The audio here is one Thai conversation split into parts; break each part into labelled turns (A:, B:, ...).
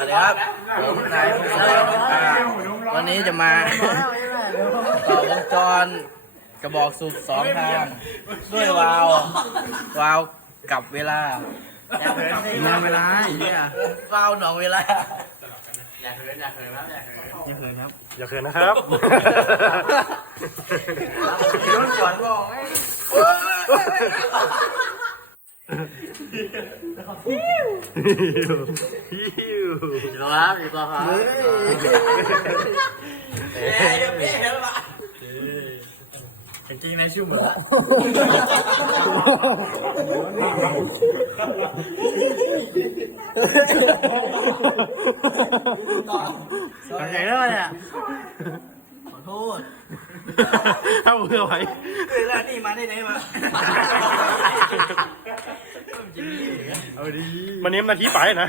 A: สดีครับผมนายภูมิชัยอ่าวันนี้จะมาต่อวงจรกระบอกสูบสองทาง ด้วยวาล์ววาล์วกลับเวลา
B: นานเวลาไอ้เหี้ยวา
A: ล์วหนองเวลา
B: อย่าเขินครับ
C: อย่าเขินนะครับ
A: ย้อนก่อนบอกไอ้
C: ฮิว
B: ครับอีกแล้วครับ
C: จริงๆในชื่อเหมือน
B: ทำใจได้ไหมเนี่ย
A: ขอโทษ
C: ถ้าเพื่อไว้
A: เฮ้ยแล้วนี่มาได้ไหนมา
C: เอาดีมันนี้นาที่ไปนะ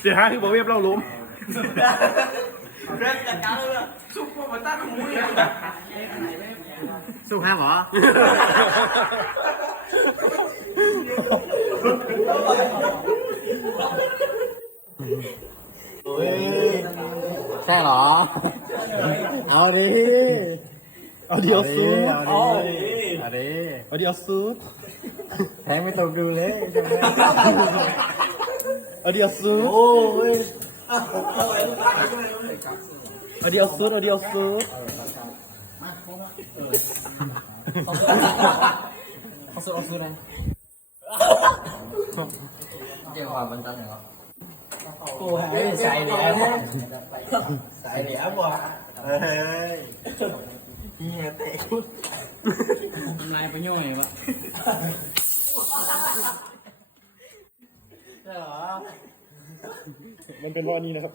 C: เดี๋ยวฮะคือบอกเวียบเล่าล้ม
A: เริ่มจัดการเลยซุปเปอร์มาตั้งหมูเนี่ย
B: สู้ห้ามเหรอ ใช่เหรอ เอาดิ
C: เอาเดียวซูด
B: เอาดิเอาดิ
C: เอาเดียวซูด
B: แทงไม่ตรงดูเลยใช่ไหม
C: เอาเดียวซูด
A: โอ้ย
C: เอาเดียวซูดเอาเดียวซูด
B: เขาสู้เอาสู้เลยเกี่ยวกับบันตันเหรอ
A: โอ้ยใส่เหลียญใส่เหลียญบ่เฮ้ยเฮียเตะ
B: นายไปย่อยปะใช่เหรอ
C: มันเป็นรอนนี้นะครับ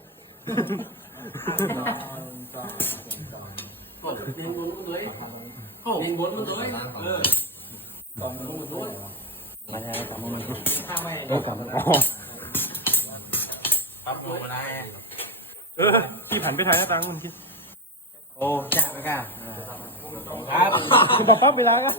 B: มาใช่กลับมามันโอ้กลับมาอ๋อ
A: ปั๊บดูมาได้
C: เออพี่ผันไปถ่ายหน้าต่างมันคิด
B: โอ้กล้าไม่กล้า
A: ครับ
C: คุณบอกปั๊บเวลาก็